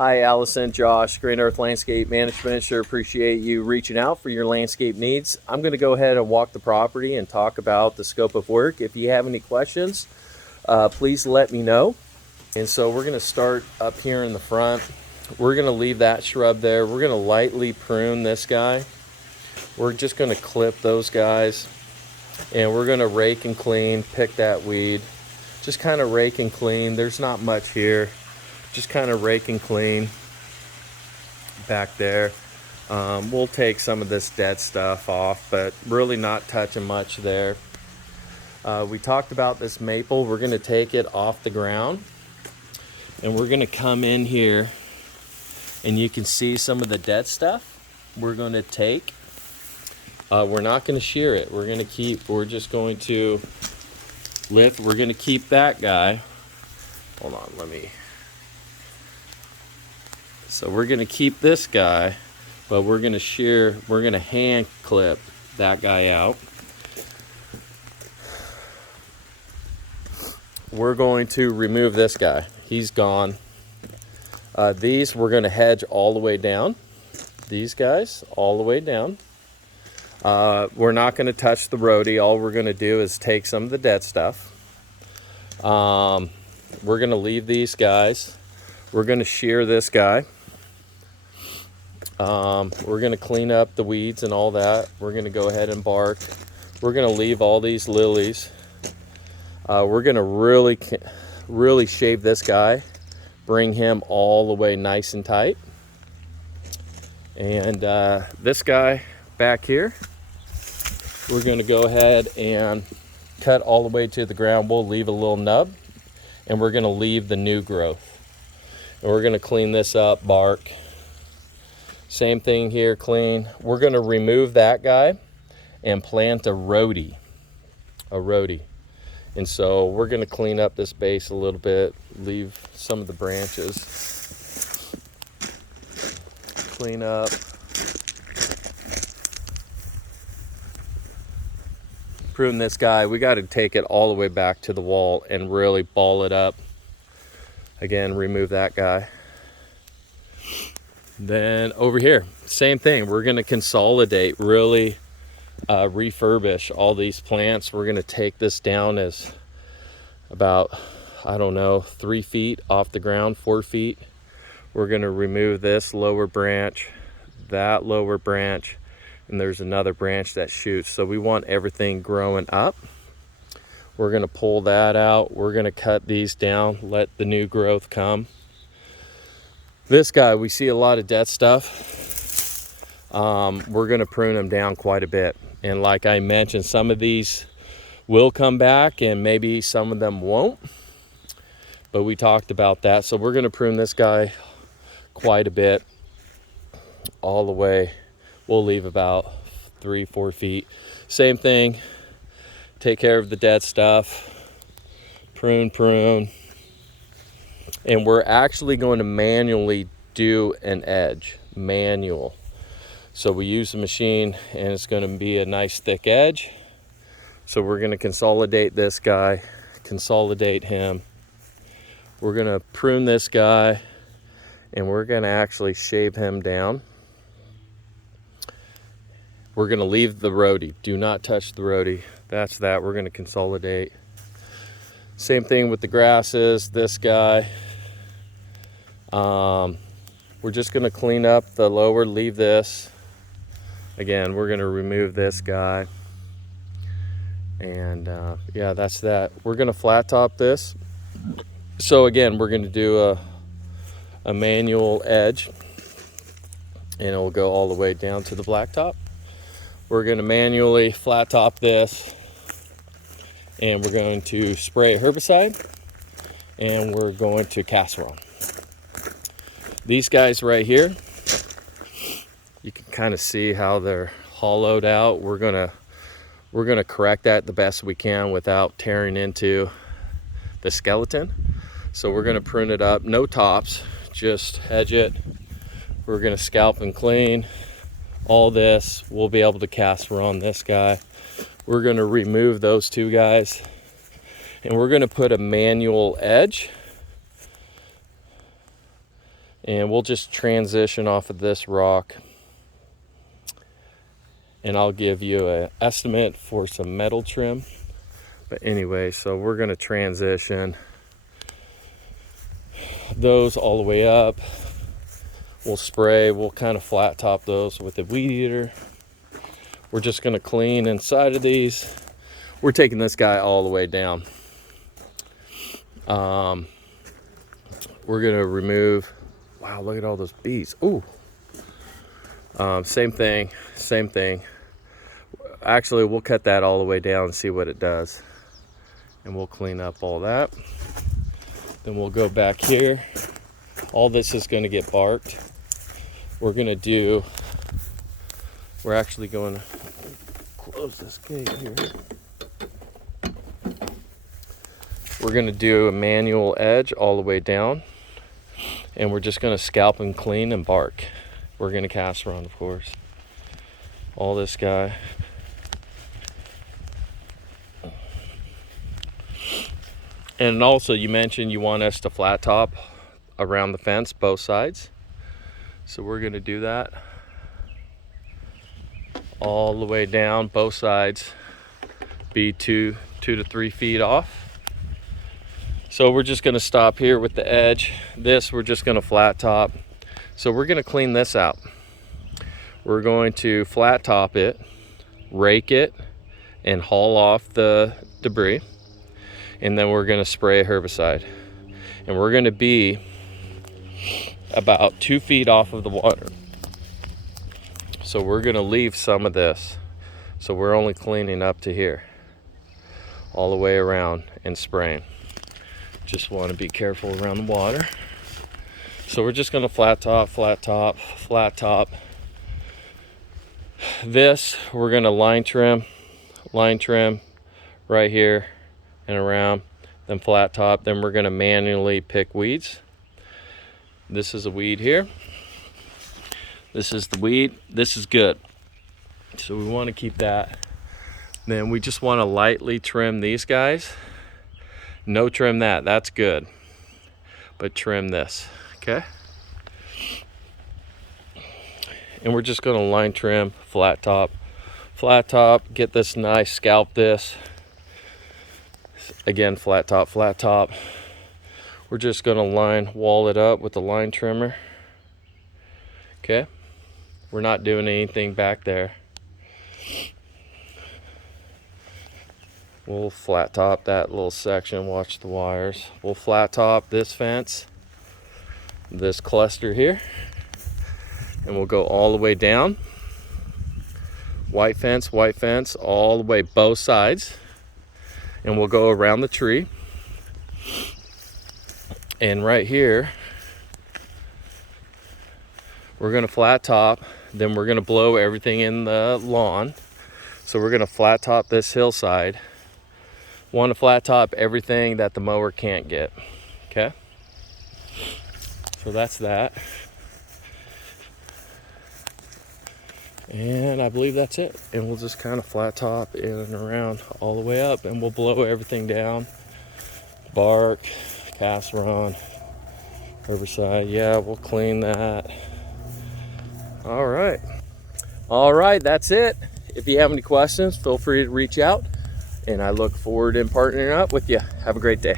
Hi, Allison, Josh, Green Earth Landscape Management. Sure appreciate you reaching out for your landscape needs. I'm going to go ahead and walk the property and talk about the scope of work. If you have any questions, please let me know. And so we're going to start up here in the front. We're going to leave that shrub there. We're going to lightly prune this guy. We're just going to clip those guys, and we're going to rake and clean, pick that weed. Just kind of rake and clean. There's not much here. Just kind of rake and clean back there. We'll take some of this dead stuff off, but really not touching much there. We talked about this maple. We're going to take it off the ground, and we're going to come in here, and you can see some of the dead stuff we're going to take. We're not going to shear it. We're just going to lift. We're going to keep that guy. Hold on, So we're going to keep this guy, but we're going to hand clip that guy out. We're going to remove this guy. He's gone. These we're going to hedge all the way down. These guys all the way down. We're not going to touch the rhodey. All we're going to do is take some of the dead stuff. We're going to leave these guys. We're going to shear this guy. We're going to clean up the weeds and all that. We're going to go ahead and bark. We're going to leave all these lilies. We're going to really shave this guy, bring him all the way nice and tight. And this guy back here, we're going to go ahead and cut all the way to the ground. We'll leave a little nub, and we're going to leave the new growth. And we're going to clean this up, bark. Same thing here, clean. We're going to remove that guy and plant a rhodey. And so we're going to clean up this base a little bit, leave some of the branches. Clean up. Prune this guy. We got to take it all the way back to the wall and really ball it up. Again, remove that guy. Then over here, same thing. We're going to consolidate, really refurbish all these plants. We're going to take this down as about, 3 feet off the ground, 4 feet. We're going to remove this lower branch, that lower branch, and there's another branch that shoots. So we want everything growing up. We're going to pull that out. We're going to cut these down, let the new growth come. This guy, we see a lot of dead stuff. We're going to prune them down quite a bit. And like I mentioned, some of these will come back and maybe some of them won't. But we talked about that. So we're going to prune this guy quite a bit all the way. We'll leave about 3-4 feet. Same thing. Take care of the dead stuff. Prune. And we're actually going to manually do an edge, manual. So we use the machine, and it's going to be a nice thick edge. So we're going to consolidate this guy, consolidate him. We're going to prune this guy, and we're going to actually shave him down. We're going to leave the rhodey. Do not touch the rhodey. That's that. We're going to consolidate. Same thing with the grasses, this guy. We're just going to clean up the lower, leave this. Again, we're going to remove this guy. And yeah, that's that. We're going to flat top this. So again, we're going to do a manual edge, and it'll go all the way down to the blacktop. We're going to manually flat top this, and we're going to spray herbicide, and we're going to casserole. These guys right here, you can kind of see how they're hollowed out. We're gonna correct that the best we can without tearing into the skeleton. So we're gonna prune it up, no tops, just hedge it. We're gonna scalp and clean all this. We'll be able to casserole on this guy. We're gonna remove those two guys, and we're gonna put a manual edge And we'll just transition off of this rock, and I'll give you an estimate for some metal trim. But anyway, so we're going to transition those all the way up. We'll spray, we'll kind of flat top those with a weed eater. We're just going to clean inside of these. We're taking this guy all the way down. We're going to remove, wow, look at all those bees. Ooh. Same thing. Actually, we'll cut that all the way down and see what it does. And we'll clean up all that. Then we'll go back here. All this is going to get barked. We're actually going to close this gate here. We're going to do a manual edge all the way down. And we're just going to scalp and clean and bark. We're going to cast run, of course. All this guy. And also, you mentioned you want us to flat top around the fence, both sides. So we're going to do that all the way down, both sides. Be 2 to 3 feet off. So we're just going to stop here with the edge. This we're just going to flat top. So we're going to clean this out. We're going to flat top it, rake it, and haul off the debris. And then we're going to spray a herbicide. And we're going to be about 2 feet off of the water. So we're going to leave some of this. So we're only cleaning up to here, all the way around and spraying. Just want to be careful around the water. So we're just going to flat top, flat top, flat top. This we're going to line trim right here and around, then flat top. Then we're going to manually pick weeds. This is a weed here. This is the weed. This is good. So we want to keep that. Then we just want to lightly trim these guys. No trim that. That's good. But trim this. Okay? And we're just going to line trim, flat top, get this nice, scalp this. Again, flat top. We're just going to wall it up with the line trimmer. Okay? We're not doing anything back there. We'll flat top that little section, watch the wires. We'll flat top this fence, this cluster here, and we'll go all the way down. White fence, all the way both sides. And we'll go around the tree. And right here, we're going to flat top. Then we're going to blow everything in the lawn. So we're going to flat top this hillside. Want to flat top everything that the mower can't get. Okay? So that's that. And I believe that's it. And we'll just kind of flat top in and around all the way up, and we'll blow everything down. Bark, cast run, herbicide. Yeah, we'll clean that. All right, that's it. If you have any questions, feel free to reach out, and I look forward to partnering up with you. Have a great day.